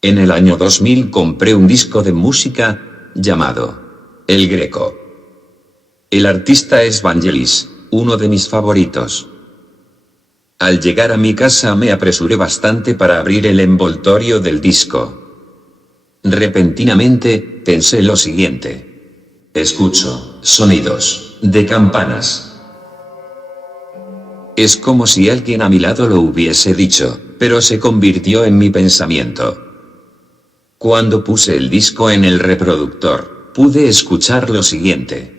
En el año 2000 compré un disco de música, llamado El Greco. El artista es Vangelis, uno de mis favoritos. Al llegar a mi casa me apresuré bastante para abrir el envoltorio del disco. Repentinamente, pensé lo siguiente. Escucho sonidos de campanas. Es como si alguien a mi lado lo hubiese dicho, pero se convirtió en mi pensamiento. Cuando puse el disco en el reproductor, pude escuchar lo siguiente.